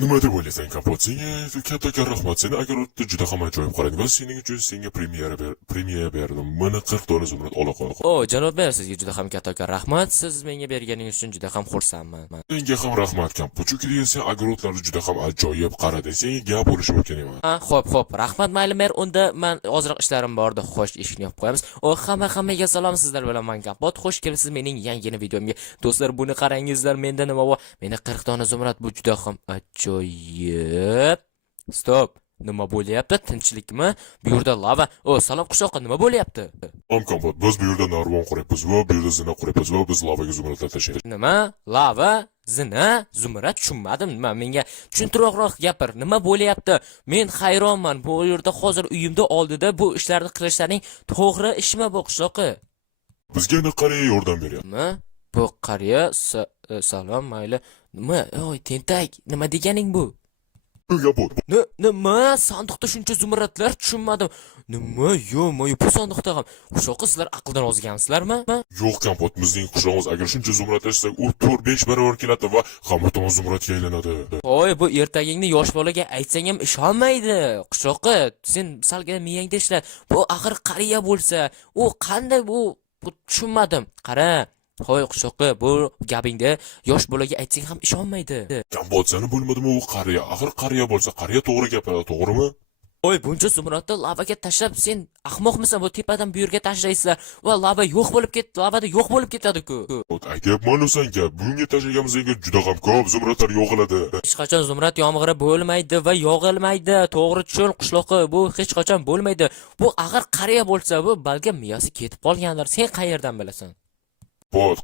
Nima deb o'ylaysan, Kapot? Senga kattakon rahmat. Seni agar o'tda juda ham ajoyib qarang va sening uchun senga premyera berdim. Mana 40 dona zumrad ola qol. O, janob mer, sizga juda ham kattakon rahmat. Siz menga berganingiz uchun juda ham xursandman. Senga ham rahmat, Kapot. Chunki sen agrootlarni juda ham ajoyib qarading. Senga gap bo'lishi mumkin emas. Ha, xo'p, rahmat mayli mer. Unda men ozroq ishlarim bordi. Xo'sh, eshikni yopib qo'yamiz. O, hammaga salom, sizlar bilan men Kapot. Xush kelibsiz mening yangi videomga. Do'stlar, buni qarangizlar, menda nima bor? Menda 40 dona zumrad, bu juda ham ajoyib. Stop. Nima bo'lyapti? Tinchlikmi? Bu yerda lava. O, salom qishloqqa, nima bo'lyapti? Kapot, biz bu yerda narvon quryapmiz va bu yerda zina quryapmiz va biz lavaga zumradlar tashlaymiz. Nima? Lava? Zina? Zumrad tushunmadim. Nima? Menga tushuntiroqroq gapir. Nima bo'lyapti? Men hayronman. Bu yerda hozir uyimda oldida bu ishlarni qilishlaring to'g'ri ishmi bu qishloqi? Bizga qariya yordam beryapti. Nima? Bu qariya salom mayli. Nima? Oy, tentak. Nima deganing bu? Kapot. Nima? Sandiqda shuncha zumradlar tushunmadim. Nima? Yo'q, bu sandiqda ham. Qishloqi sizlar aqldan ozgansizlarmi? Yo'q, Kapot, bizning qishlog'imiz agar shuncha zumrad tashsak, u 4-5 barobar keladi va hamma tomon zumradga aylanadi. Oy, bu ertagingni yosh bolaga aytsang ham ishonmaydi. Qishloqi, sen salgina miyangda ishla. Bu axir qariya bo'lsa, u qanday bu tushunmadim. Qara. Hoy qishloqi, bu gapingda yosh bolaga aytsang ham ishonmaydi. Kapot, seni bo'lmadimi u qariya? Axir qariya bo'lsa, qariya to'g'ri gapiradi, to'g'rimi? Oy, buncha zumradni lavaga tashlab sen ahmoqmisan? Bu tepadan bu yerga tashlaysizlar va lava yo'q bo'lib ketdi, lavada yo'q bo'lib ketadi-ku. Aytyapman senga, bunga tashlaganimizga juda ham ko'p zumradlar yog'iladi. Hech qachon zumrad yomg'iri bo'lmaydi va yog'ilmaydi. To'g'ri tushun qishloqi, bu hech qachon bo'lmaydi. Bu axir qariya bo'lsa, bu balki miyasi ketib qolganlar. Sen qayerdan bilasan?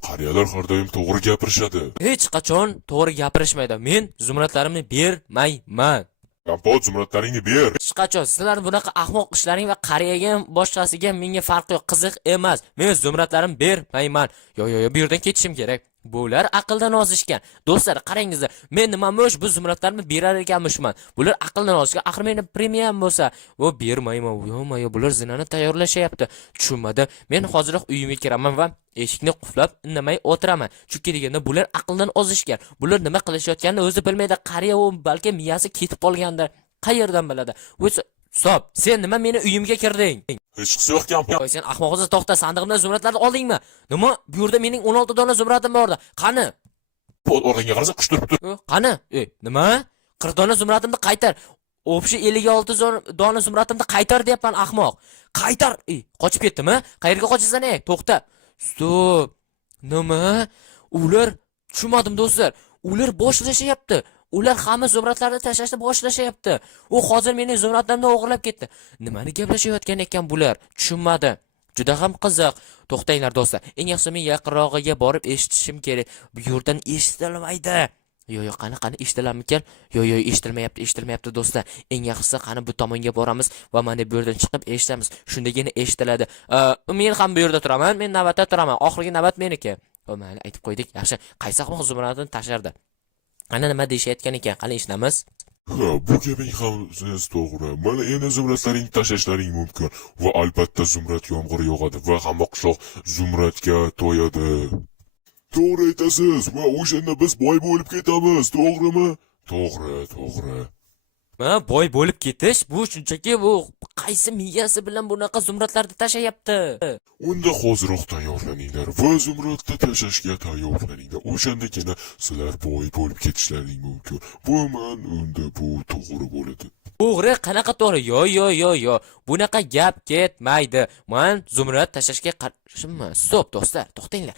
Qariyalar har doim to'g'ri gapirishadi. Hech qachon to'g'ri gapirishmaydi. Men zumradlarimni bermayman. Kapot, zumradlaringni ber. Hech qachon sizlar bunaqa ahmoq ishlaring va qariyaga boshqasiga menga farqi yo'q, qiziq emas. Men zumradlarimni bermayman. Yo'q, bu yerdan ketishim kerak. Bular aqldan ozishgan. Do'stlar, qarangizlar. Men nimamo'sh bu zumradlarni berar ekanmishman. Bular aqldan ozishgan. Axir meni premiyam bo'lsa, u bermayman. Yo'q, bular zinani tayyorlashyapti. Tushunmadim. Men hozirroq uyimga kiraman va eshikni qulflab indamay o'tiraman. Chunki deganda bular aqldan ozishgan. Bular nima qilishayotganini o'zi bilmaydi. Qariya u balki miyasi ketib qolgandir. Qayerdan biladi? Stop. Sen nima meni uyimga kirding? Hech qisi yo'q, Kapot. Sen ahmoqsiz, to'xta, sandig'imdan zumradlarni oldingmi? Nima? Bu yerda mening 16 dona zumradim bor edi. Qani? Orqangga qarasa qush turibdi. Qani? Nima? 40 dona zumradimni qaytar. O'pshi 56 dona zumradimni qaytar deyapman, ahmoq. Qaytar. Qochib ketdimi? Qayerga qochasan, To'xta. Stop. Nima? Ular tushunmadim do'stlar. Ular boshlashyapti. Ular hamma zumradlarni tashlashni boshlashyapti. U hozir mening zumradlarimni o'g'irlab ketdi. Nimani gaplashayotgan ekan bular? Tushunmadi. Juda ham qiziq. To'xtanglar do'stlar. Eng yaxshisi men yaqinrog'iga borib eshitishim kerak. Bu yerdan eshitilmaydi. Yo'q, qani eshitilarmikan? Yo'q, eshitilmayapti do'stlar. Eng yaxshisi qani bu tomonga boramiz va mana bu yerdan chiqib eshitamiz. Shundagina eshitiladi. Men ham bu yerda turaman. Men navbatda turaman. Oxirgi navbat meniki. Mayli, aytib qo'ydik. Yaxshi. Qaysi ahmoq zumradni tashlardi? Ana nima deyishayotgan ekan? Qani eshitamiz. Bu gaping ham to'g'ri. Mana endi zumradlaring tashlashlaring mumkin va albatta zumrad yomg'iri yog'adi va hamma qishloq zumradga to'yadi. To'g'ri aytasiz va o'shanda biz boy bo'lib ketamiz, to'g'rimi? To'g'ri. Boy bo'lib ketish bu shunchaki bu qaysi miyasi bilan bunaqa zumradlarni tashlayapti? Unda hoziroq tayyorlaninglar va zumradni tashlashga tayyorlaninglar. O'shandagina sizlar boy bo'lib ketishlaring mumkin. Unda bu to'g'ri bo'ladi. To'g'ri, qanaqa to'g'ri? Yo'q. Bunaqa gap ketmaydi. Men zumrad tashlashga qarshiman. Stop do'stlar, to'xtanglar.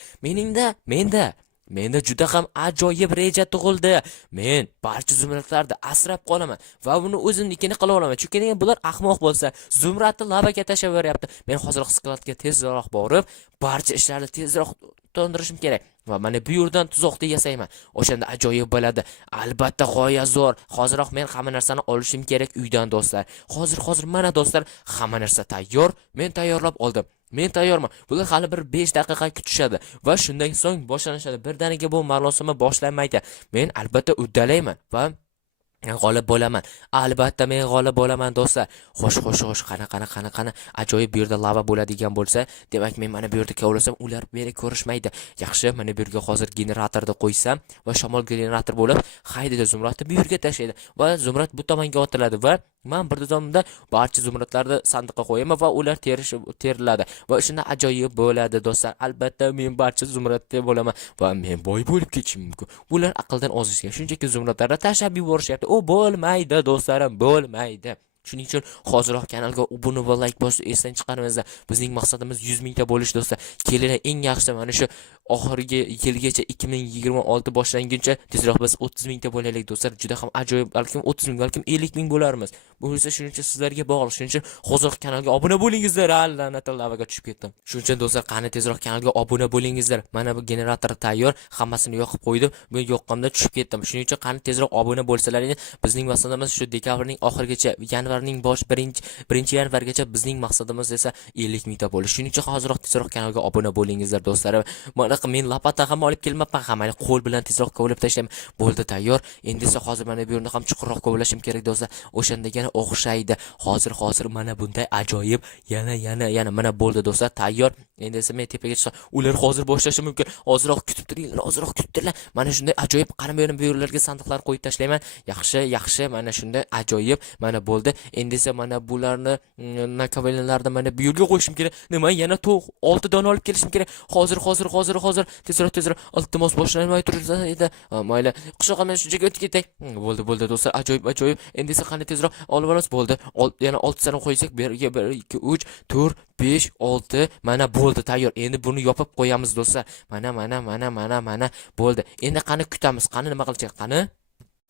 Menda juda ham ajoyib reja tug'ildi. Men barcha zumradlarni asrab qolaman va buni o'zimnikini qila olaman. Chunki bular ahmoq bo'lsa, zumradni lavaga tashlaveryapti. Men hozir skladga tezroq borib, barcha ishlarni tezroq to'ndirishim kerak. Va mana bu yerdan tuzoqni yasayman. O'shanda ajoyib bo'ladi. Albatta g'oya zo'r. Hozirroq men hamma narsani olishim kerak uydan do'stlar. Hozir mana do'stlar, hamma narsa tayyor. Men tayyorlab oldim. Men tayyorman. Bular hali bir 5 daqiqa kutishadi va shundan so'ng boshlanishadi. Birdaniga bu marosima boshlanmaydi. Men albatta uddalayman va G'olib bo'laman. Albatta men g'olib bo'laman do'stlar. Xo'sh, qana. Ajoyib bu yerda lava bo'ladigan bo'lsa, demak men mana bu yerda kovlasam, ular meni ko'rishmaydi. Yaxshi, mana bu yerga hozir generatorni qo'ysam va shamol generator bo'lib, haydada zumradni bu yerga tashlaydi va zumrad bu tomonga otiladi va men bir nizomda barcha zumradlarni sandiqqa qo'yaman va ular teriladi va shunda ajoyib bo'ladi do'stlar. Albatta men barcha zumradda bo'laman va men boy bo'lib ketishim mumkin. Bular aqldan ozishgan. Shunchaki zumradlarni tashlab yuborishyapti. U bo'lmaydi do'stlarim, bo'lmaydi. Shuning uchun hoziroq kanalga obuna va like bosishni esdan chiqarmanglar. Bizning maqsadimiz 100 mingta bo'lish do'stlar. Kelinglar eng yaxshi mana shu oxirgi yilgacha 2026 boshlanguncha tezroq biz 30 mingta bo'laylik do'stlar. Juda ham ajoyib, balkim 30 ming, balkim 50 ming bo'larmiz. Bu esa shuning uchun sizlarga bog'liq. Shuning uchun hoziroq kanalga obuna bo'lingizlar. La'natal lavaga tushib ketdim. Shuning uchun do'stlar, qani tezroq kanalga obuna bo'lingizlar. Mana bu generator tayyor, hammasini yoqib qo'ydim. Men yoqqanimda tushib ketdim. Shuning uchun qani tezroq obuna bo'lsalaring, bizning maqsadimiz shu dekabrning oxirigacha, yanvarning birinchi yanvargacha bizning maqsadimiz esa 50 mingta bo'lish. Shuning uchun hoziroq tezroq kanalga obuna bo'lingizlar do'stlarim. Mana men lapata ham olib kelmabman, hammani qo'l bilan tezroq kovlab tashlayman. Bo'ldi, tayyor. Endi esa hozir mana bu yerni ham chuqurroq kovlashim kerak do'stlar. O'shandagina o'xshaydi. Hozir mana bunday ajoyib yana mana bo'ldi do'stlar, tayyor. Endi esa men tepaga chiqsam, ular hozir boshlashi mumkin. Hozirroq kutib turinglar. Mana shunday ajoyib qani bu yerlarga sandiqlar qo'yib tashlayman. Yaxshi, mana shunday ajoyib. Mana bo'ldi. Endi esa mana bularni nakavelinlarni mana bu yerga qo'yishim kerak. Nima, yana 6 dona olib kelishim kerak. Hozir. Tezroq. Iltimos boshlanmay tursa edi. Mayli. Qishloqqa men shunchaki o'tib ketay. Bo'ldi do'stlar, ajoyib. Endi esa qani tezroq olib olamiz. Bo'ldi. Yana 6 sani qo'ysak, 1 2 3 4 5 6 mana bo'ldi, tayyor. Endi buni yopib qo'yamiz do'stlar. Mana bo'ldi. Endi qani kutamiz. Qani nima qilsak? Qani?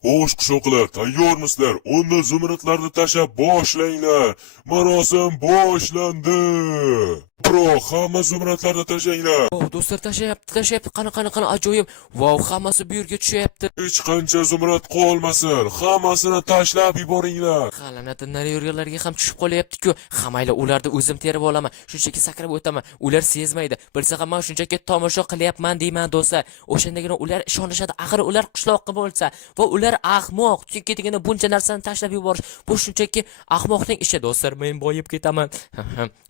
Xo'sh, qishloqlar, tayyormisizlar? Onda zumradlarni tashlab boshlanglar. Marosim boshlandi. Biroq hamma zumradlarni tashlanglar. Do'stlar, tashlayapti. Qani ajoyib. Vau, hammasi bu yerga tushyapti. Hech qancha zumrad qolmasin. Hammasini tashlab yuboringlar. G'alanatdan nari yurganlarga ham tushib qolyapti-ku. Hamaylar ularni o'zim terib olaman. Shunchaki sakrab o'taman. Ular sezmaydi. Bilsa ham men shunchaki tomosha qilyapman deyman do'stlar. O'shandagina ular ishonishadi. Axir ular qishloqqa bo'lsa va ular ahmoq. Chunki deganda buncha narsani tashlab yuborish bu shunchaki ahmoqning ishi do'stlar. Men boyib ketaman.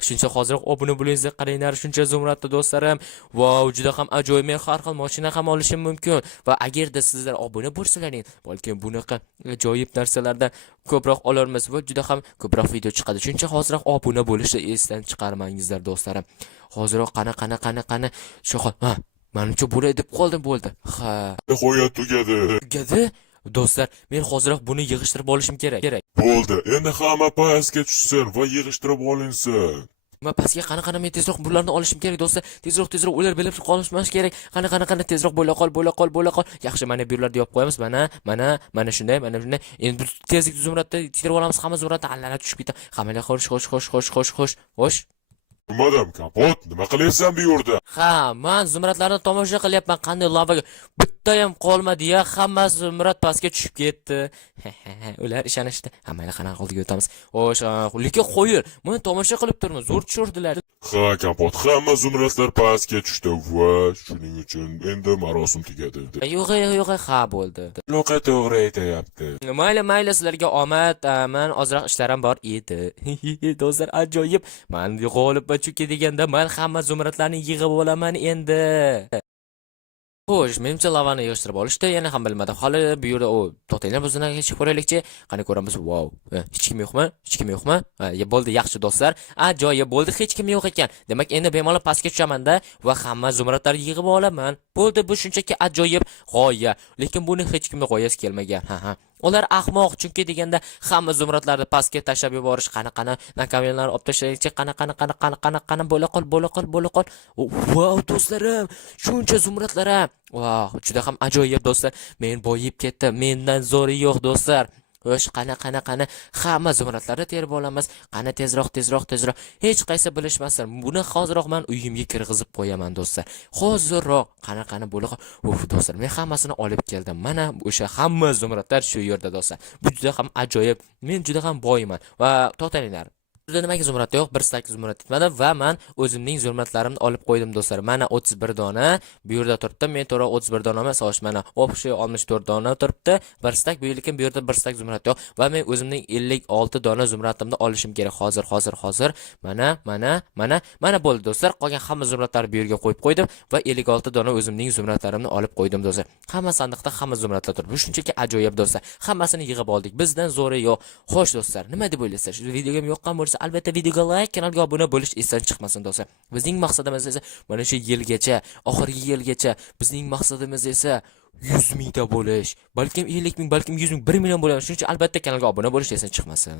Shuncha hozir obuna bo'linglar, qaranglar, shuncha zumradni do'stlarim. Vau, juda ham ajoyib. Men har xil mashina ham olishim mumkin va agarda sizlar obuna bo'lsalaring, balki bunaqa ajoyib narsalardan ko'proq olarmiz va juda ham ko'proq video chiqadi. Shuncha hozirroq obuna bo'lishni esdan chiqarmangizlar do'stlarim. Hozirroq qani shu menimcha bo'lay deb qoldim, bo'ldi. Ha. Nihoyat tugadi. Do'stlar, men hozirroq buni yig'ishtirib olishim kerak. Bo'ldi. Endi hamma pastga tushsin va yig'ishtirib olinsin. Men pastga qani men tezroq bularni olishim kerak do'stlar. Tezroq ular bilib qolishmas kerak. Qani tezroq bo'la qol. Yaxshi, mana bu yerlarni yopib qo'yamiz. Mana shunday. Endi tezlik zumradni terib olamiz. Hamma zumradni allanab tushib ketdi. Hammalar xo'sh. Madam Kapot, nima qilyapsan bu yerda? Men zumradlarni tomosha qilyapman. Qanday lavaga bitta ham qolmadi-ya. Hamma zumrad pastga tushib ketdi. Ular ishonishdi. Hammalar qanaqa oldiga o'tamiz. Xo'sh, lekin qo'yir. Men tomosha qilib turman. Zo'r tushirdilar. Kapot, hamma zumradlar pastga tushdi va shuning uchun endi marosim tugadi. Yo'q, bo'ldi. Loqa to'g'ri aytayapti. Mayli, sizlarga omad. Men ozroq ishlarim bor edi. Do'stlar, ajoyib. Men g'olib chunki deganda men hamma zumradlarni yig'ib olaman endi. Xo'sh, menimcha lavani yig'ishtirib olishdi. Yana ham bilmadim. Hali bu yerda to'xtanglar, biz unaqa chiqib ko'raylikchi. Qani ko'ramiz. Vau. Hech kim yo'qmi? Bo'ldi, yaxshi do'stlar. Ajoyib bo'ldi, hech kim yo'q ekan. Demak, endi bemalol pastga tushaman-da va hamma zumradlarni yig'ib olaman. Bo'ldi, bu shunchaki ajoyib g'oya. Lekin buni hech kimga g'oyasi kelmagan. Ular ahmoq, chunki deganda hamma zumradlarni pastga tashlab yuborish. Qani nakavellarni olib tashlaylikchi. Qani bo'la qol. Vau, do'stlarim, shuncha zumradlar. Vau, juda ham ajoyib do'stlar. Men boyib ketdim. Mendan zo'ri yo'q do'stlar. Xo'sh, qani hamma zumradlarni terib olamiz. Qani tezroq. Hech qaysi bilishmasin. Buni hozirroq men uyimga kirgizib qo'yaman do'stlar. Hozirroq qani bo'la. Do'stlar, men hammasini olib keldim. Mana o'sha hamma zumradlar shu yerda do'stlar. Bu juda ham ajoyib. Men juda ham boyman va to'xtanglar. Burada nimaga zumrad yo'q? 1 stak zumrad yetmadi va men o'zimning zumradlarimni olib qo'ydim do'stlar. Mana 31 dona bu yerda turibdi. Men to'g'ri 31 dona emas, xo'sh mana общий 64 dona turibdi. 1 stak bu lekin bu yerda 1 stak zumrad yo'q va men o'zimning 56 dona zumradimni olishim kerak hozir. Mana bo'ldi do'stlar. Qolgan hamma zumradlarni bu yerga qo'yib qo'ydim va 56 dona o'zimning zumradlarimni olib qo'ydim do'stlar. Hamma sandiqda hamma zumradlar turibdi. Bu shunchaki ajoyib do'stlar. Hammasini yig'ib oldik. Bizdan zo'ri yo'q. Xo'sh do'stlar, nima deb o'ylaysiz? Shu videoga yoqqan bo'lsa, albatta videoga like, kanalga obuna bo'lish esdan chiqmasin do'stlar. Bizning maqsadimiz esa mana shu yilgacha, oxirgi yilgacha bizning maqsadimiz esa 100 mingta bo'lish, balkim 50 ming, balkim 100 ming, 1 million bo'ladi. Shuning uchun albatta kanalga obuna bo'lish esdan chiqmasin.